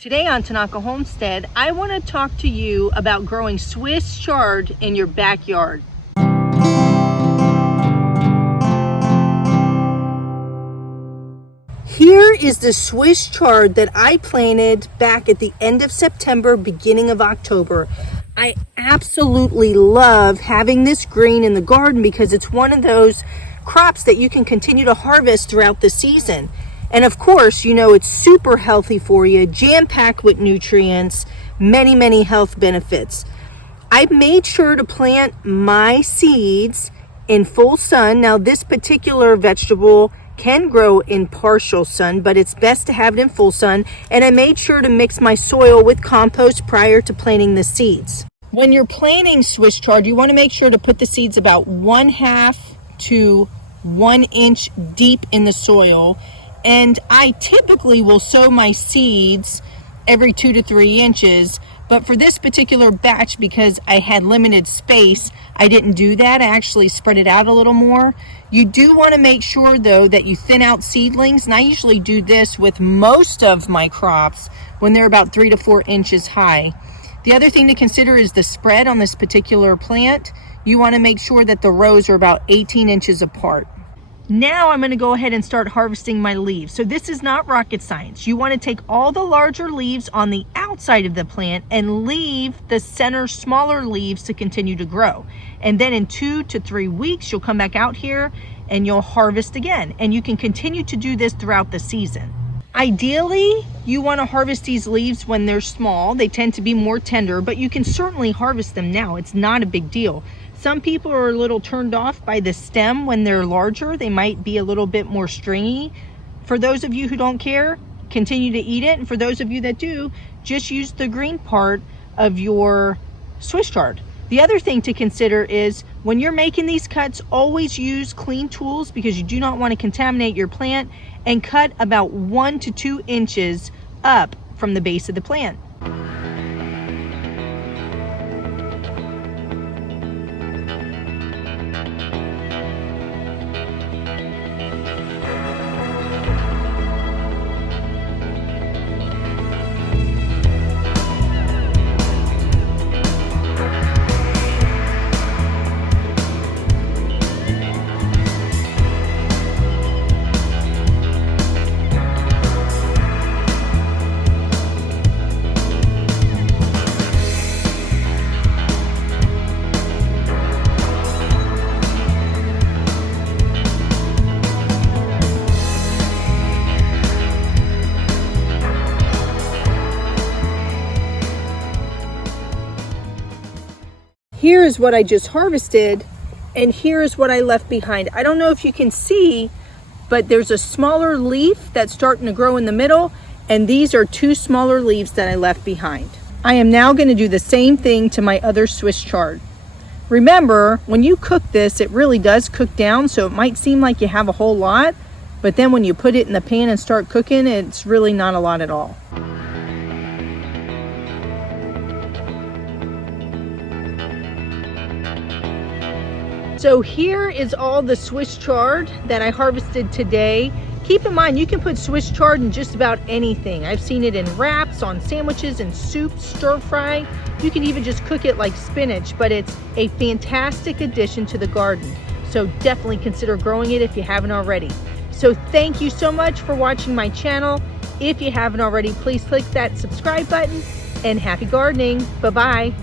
Today on Tanaka Homestead, I want to talk to you about growing Swiss chard in your backyard. Here is the Swiss chard that I planted back at the end of September, beginning of October. I absolutely love having this green in the garden because it's one of those crops that you can continue to harvest throughout the season. And of course, you know, it's super healthy for you, jam-packed with nutrients, many health benefits. I've made sure to plant my seeds in full sun. Now, this particular vegetable can grow in partial sun, but it's best to have it in full sun. And I made sure to mix my soil with compost prior to planting the seeds. When you're planting Swiss chard, you want to make sure to put the seeds about 1/2 to 1 inch deep in the soil. And I typically will sow my seeds every 2 to 3 inches. But for this particular batch, because I had limited space, I didn't do that. I actually spread it out a little more. You do want to make sure, though, that you thin out seedlings. And I usually do this with most of my crops when they're about 3 to 4 inches high. The other thing to consider is the spread on this particular plant. You want to make sure that the rows are about 18 inches apart. Now I'm going to go ahead and start harvesting my leaves. So this is not rocket science. You want to take all the larger leaves on the outside of the plant and leave the center smaller leaves to continue to grow. And then in 2 to 3 weeks, you'll come back out here and you'll harvest again. And you can continue to do this throughout the season. Ideally, you want to harvest these leaves when they're small. They tend to be more tender, but you can certainly harvest them now. It's not a big deal. Some people are a little turned off by the stem when they're larger. They might be a little bit more stringy. For those of you who don't care, continue to eat it. And for those of you that do, just use the green part of your Swiss chard. The other thing to consider is when you're making these cuts, always use clean tools because you do not want to contaminate your plant, and cut about 1 to 2 inches up from the base of the plant. Here is what I just harvested, and here is what I left behind. I don't know if you can see, but there's a smaller leaf that's starting to grow in the middle, and these are 2 smaller leaves that I left behind. I am now going to do the same thing to my other Swiss chard. Remember, when you cook this, it really does cook down, so it might seem like you have a whole lot, but then when you put it in the pan and start cooking, it's really not a lot at all. So here is all the Swiss chard that I harvested today. Keep in mind, you can put Swiss chard in just about anything. I've seen it in wraps, on sandwiches, and soup, stir fry. You can even just cook it like spinach, but it's a fantastic addition to the garden. So definitely consider growing it if you haven't already. So thank you so much for watching my channel. If you haven't already, please click that subscribe button, and happy gardening. Bye-bye.